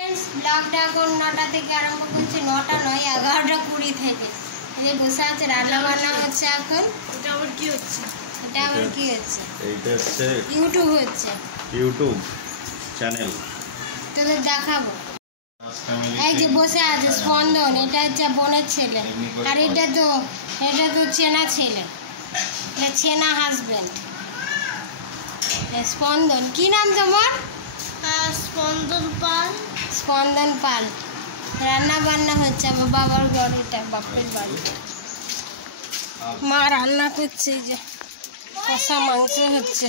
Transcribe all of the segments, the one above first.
ব্লগটা এখন 9টা থেকে আরম্ভ করছি, 9টা নয় 11টা 20 থেকে। এই বসে আছে, রান্না বান্না হচ্ছে এখন। এটা আবার কি হচ্ছে? এইটা হচ্ছে ইউটিউব চ্যানেল, তোদের দেখাবো। এই যে বসে আছে স্পন্দন, এটা হচ্ছে বোনের ছেলে, আর এটা তো চেনা ছেলে, এটা চেনা হাজবেন্ড। স্পন্দন, কি নাম তোমার? স্পন্দন পাল। রান্না বান্না হচ্ছে আমার বাবার ঘর, এটা বাপের বাড়ি। মা রান্না করছে, এই যে কষা মাংস হচ্ছে,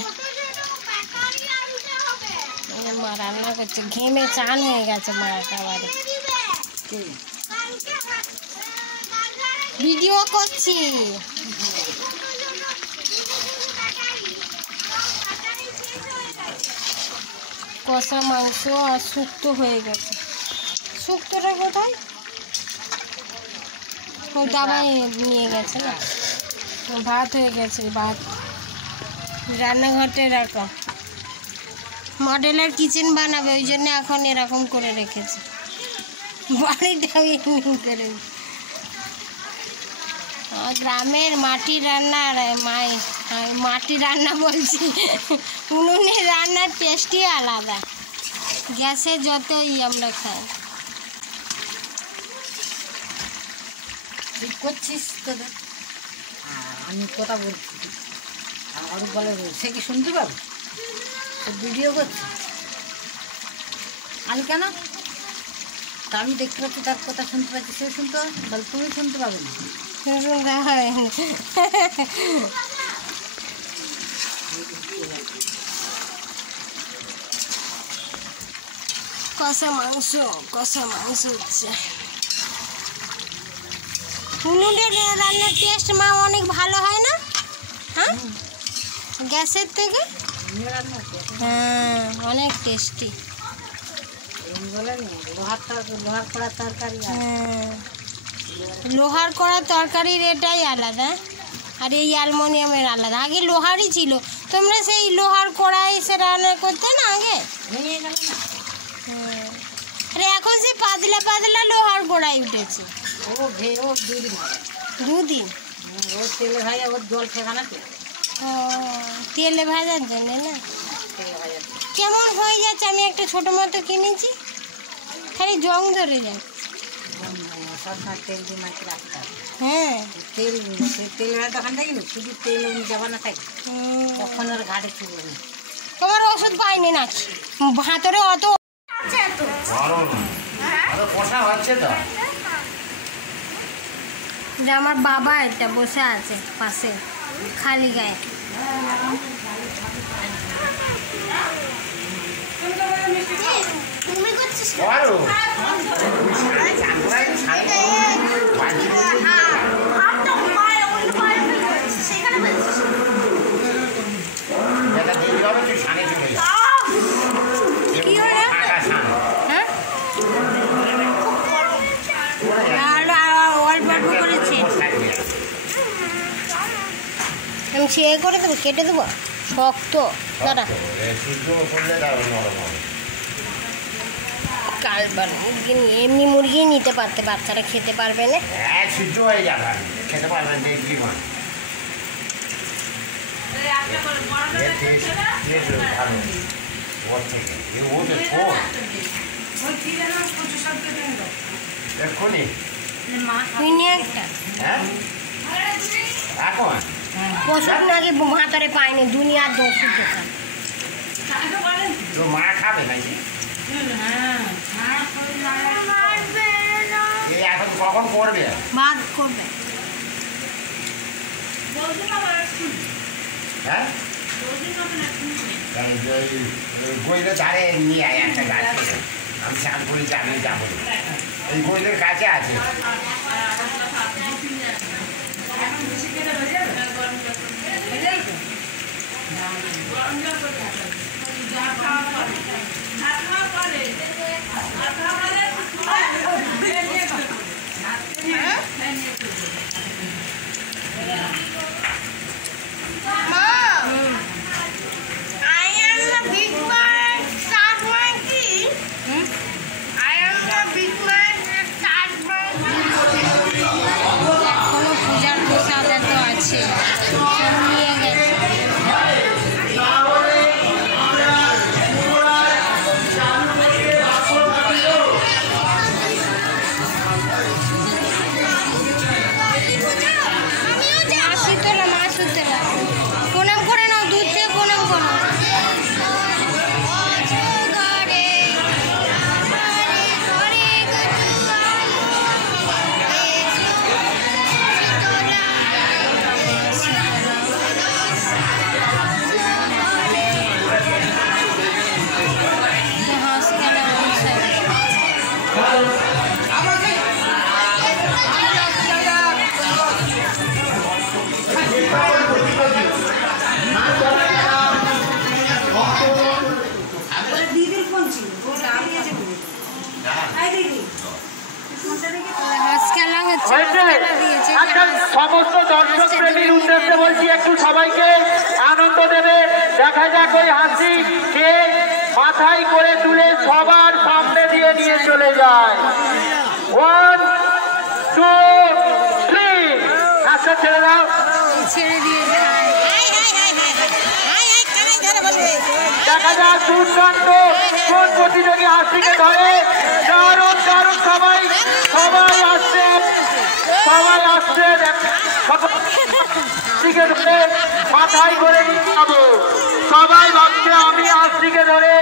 মা রান্না করছে। ঘেমে চান হয়ে গেছে মা একেবারে। ভিডিও করছি। কষা মাংস আর শুক্তো হয়ে গেছে। শুক্তোটা কোথায়? ওই দাবাই নিয়ে গেছে না। ভাত হয়ে গেছে, ভাত রান্নাঘরটা এরকম মডেলের কিচেন বানাবে, ওই জন্য এখন এরকম করে রেখেছে বাড়িটাও এমনি করে। গ্রামের মাটির রান্না, আর মাটির রান্না বলছি, উনুনের রান্নার টেস্টই আলাদা, গ্যাসে যতই আমরা খাই। ঠিক করছিস তোদের, আমি কথা বলছি, আমার বলে সে কি শুনতে পাবে? ভিডিও করছি আমি কেন? তা আমি দেখতে পাচ্ছি, তার কথা শুনতে পাচ্ছি, সে শুনতে পাবে, বলে তুমি শুনতে পাবে না। কষা মাংস হচ্ছে। উনুনের রান্নার টেস্ট মা অনেক ভালো হয় না? হ্যাঁ, গ্যাসের থেকে। হ্যাঁ, অনেক টেস্টি। লোহার কড়া তরকারির এটাই আলাদা, আর এই অ্যালুমিনিয়ামের আলাদা। আগে লোহারই ছিল, তোমরা সেই লোহার কড়াই সে রান্না করতে না আগে। আরে এখন সে পাতলা পাতলা লোহার কড়াই উঠেছে। দুদিন তেলে ভাজার জন্য না? কেমন হয়ে যাচ্ছে? আমি একটা ছোট মতো কিনেছি, খালি জং ধরে যায়। হ্যাঁ, তোমার ওষুধ পাইনি নাকি ভাতরে? অত আমার বাবা এটা বসে আছে পাশে খালি গায়ে। আমি ছিঁড়ে করে দেবো, কেটে দেবো, শক্ত। দাঁড়া, কালবার মুরগি নিয়ে, এমনি মুরগি নিতে পারতে, বাচ্চারা খেতে পারবে না। ওষুধ নাকি ভাতারে পাইনি, দুনিয়ার ওষুধ দোকান। মা খাবে নাকি? এখন কখন করবে? ভাত করবে। হ্যাঁ, গৈলের ধারে নিয়ে আয় একটা গাছ থেকে। আমি স্নান করি, আমি যাবো। এই গৈলের কাছে আছে। হয়েছে। আচ্ছা, সমস্ত দর্শক প্রেমীর উদ্দেশ্যে বলছি একটু সবাইকে আনন্দ দেবে। দেখা যাক ওই হাসি কে মাথায় করে তুলে সবার সামনে দিয়ে নিয়ে চলে যায়। 1 2 3 আচ্ছা ছেড়ে দাও, ছেড়ে দিয়ে দেখা যাক দুর্দান্ত কোন প্রতিযোগী হাসিকে ধরে। দারুণ দারুণ, সবাই সবাই আসছে, সবাই আসছে, হাসিকে ধরে মাথায় করে নিয়ে যাবো। সবাই ভাবছে আমি হাসিকে ধরে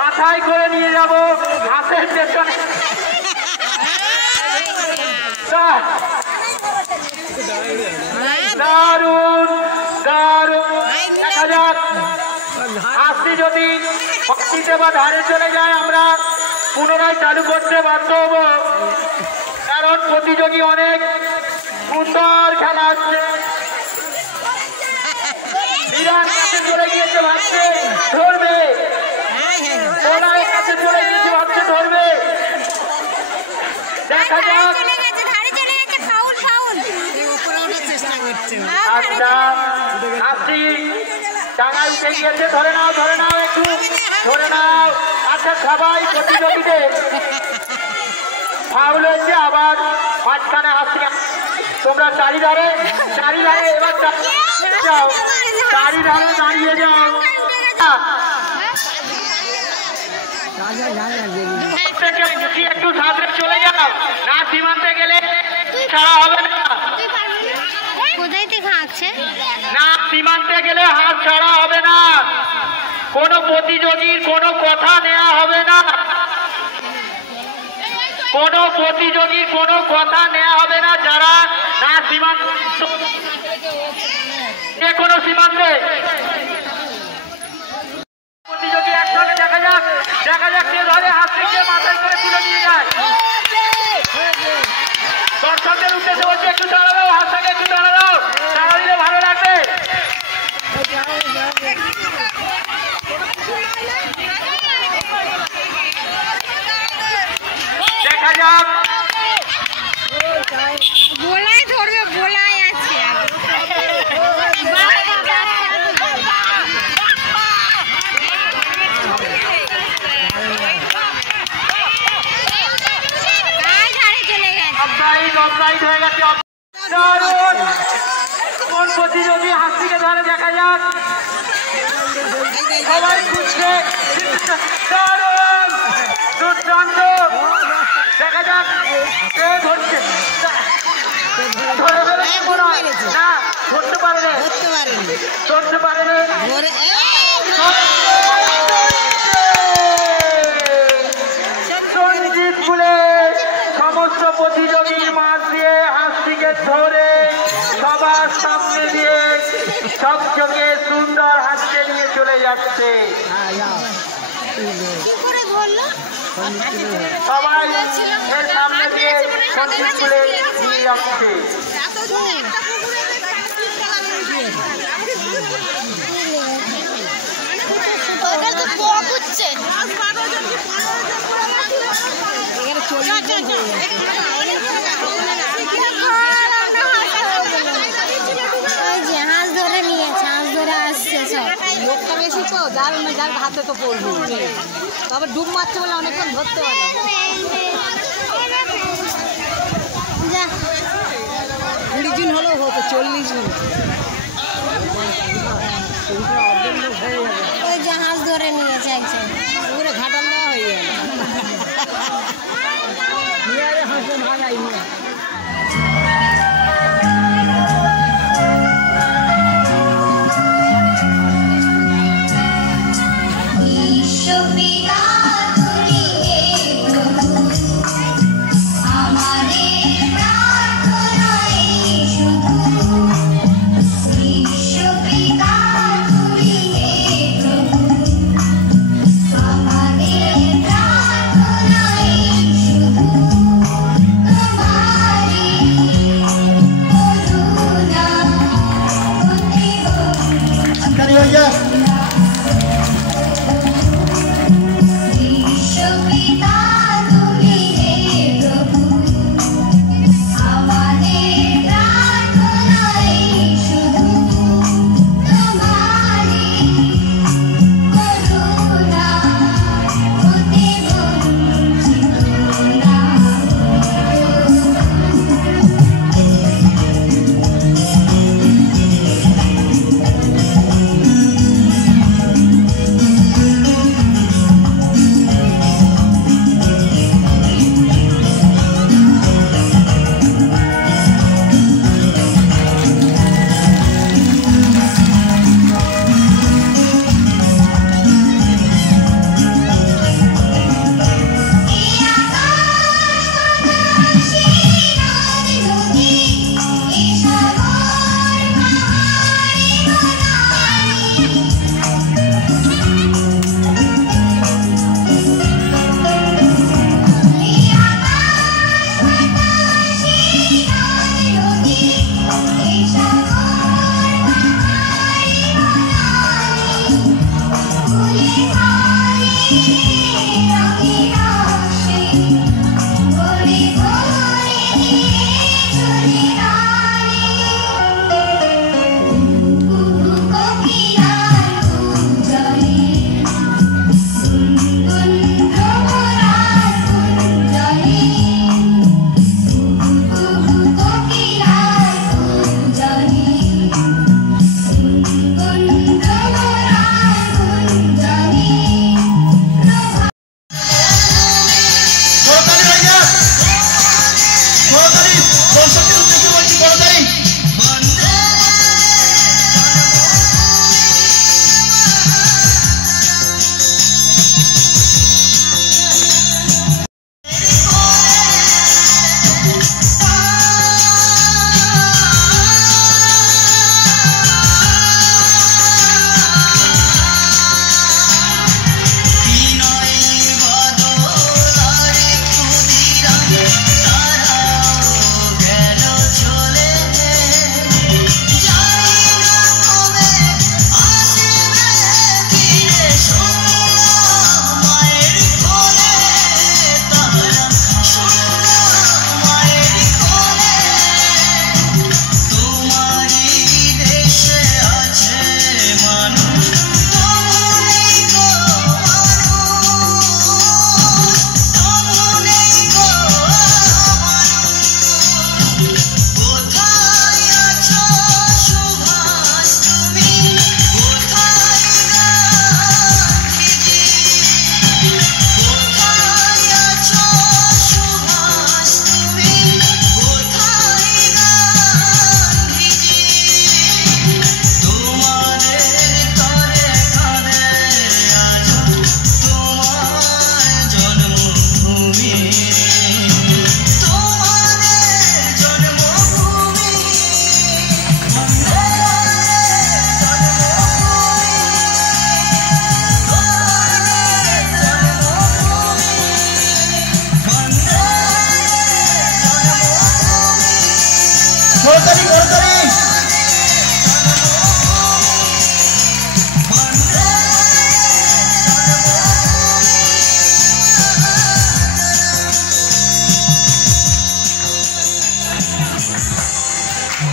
মাথায় করে নিয়ে যাব হাসের পেছনে। দারুণ দারুণ, দেখা যাক হাসি যদি মাটিতে বা ধারে চলে যায় আমরা পুনরায় চালু করতে বাধ্য হব, কারণ প্রতিযোগী অনেক সুন্দর খেলা হচ্ছে। বিরাট কাছে চলে গিয়েছে, ভাবছে ধরবে, ওনার কাছে চলে গিয়েছে, ভাবছে ধরবে। দেখা যাক। আচ্ছা হাসি টাঙায় উঠে গিয়েছে, ধরে নাও ধরে নাও, একটু ধরে নাও। আচ্ছা সবাই প্রতিযোগীদের ফাউল হয়েছে, আবার মাঝখানে হাসি। তোমরা চারিধারে এবার যাও, চারিধারে দাঁড়িয়ে যাও। একটু সামনে চলে যাও, না সীমান্তে গেলে ছাড়া হবে না। কোথায় থেকে আছে না সীমান্তে গেলে হাত ছাড়া হবে না, কোনো প্রতিযোগীর কোনো কথা নেওয়া হবে না, কোনো প্রতিযোগীর কোনো কথা নেওয়া হবে না। যারা না সীমান্ত, যে কোনো সীমান্তে প্রতিযোগী একসঙ্গে দেখা যাক কে ধরে হাসিকে মাথায় করে তুলে নিয়ে যায়। দর্শকদের উদ্দেশ্যে বলছে একটু দাঁড়া দাও, হাসিকে একটু দাঁড়া দাও, দাঁড়া দিলে ভালো লাগবে। দেখা যাক বোলাই ধরবে, বোলাই আছে অফসাইড হয়ে গেছে। কোন প্রতিযোগী হাসিকে ধরে দেখা যাক, সবাই খুঁজছে। দুর্দান্ত, দেখা যাক কে ধরছে। ধরে ফেলেছে মনে হয়, না ধরতে পারেনি, ধরতে পারেনি। সঞ্জিত বলে সমস্ত প্রতিযোগীর মাঝ দিয়ে হাসিকে ধরে সবার সামনে দিয়ে সবচেয়ে সুন্দর হাসিকে নিয়ে চলে যাচ্ছে। সবাই এর সামনে দিয়ে সঞ্জিত বলে নিয়ে যাচ্ছে। হাঁস ধরে নিয়েছে, হাঁস ধরে আসছে সব। লোকটা বেশি তো, যার হাতে তো পড়বে, তবে ডুব মারছে বলে অনেকক্ষণ ধরতে পারে। 20 জন হলেও হতো, 40 জন ওই জাহাজ ধরে নিয়েছে একজন, পুরো ঘাটাল দেওয়া হয়ে গেল।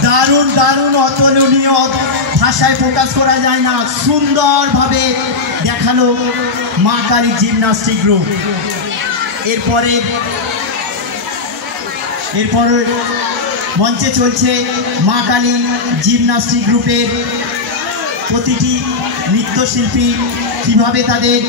দারুণ দারুণ অতুলনীয়, ভাষায় প্রকাশ করা যায় না, সুন্দরভাবে দেখালো মা কালী জিমন্যাস্টিক গ্রুপ। এরপর মঞ্চে চলছে মা কালী জিমন্যাস্টিক গ্রুপের প্রতিটি নৃত্যশিল্পী কিভাবে তাদের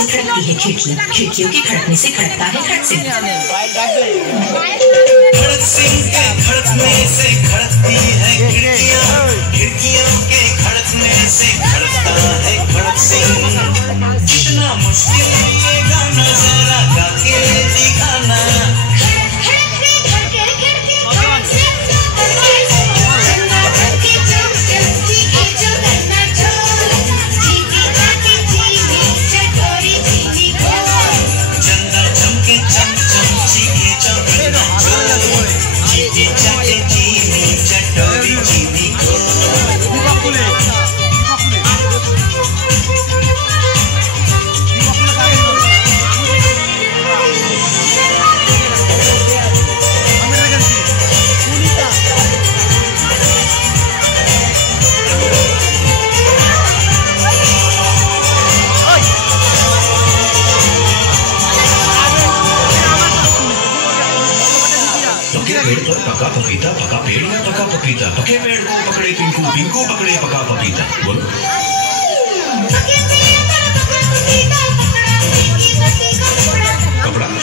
से खड़कती है खिड़कियाँ, खिड़कियों के खड़कने से खड़कता है खड़क सिंह। खड़क सिंह के खड़कने से खड़कती है खिड़कियाँ, खिड़कियों के खड़कने से खड़कता है खड़क सिंह। कितना मुश्किल ये गाना जरा गा के दिखाना। पका पपीता, पका पेड़ या पका पपीता? पके पेड़ को पकड़े पिंकू, पिंकू पकड़े पका पपीता। बोलो। कपड़ा।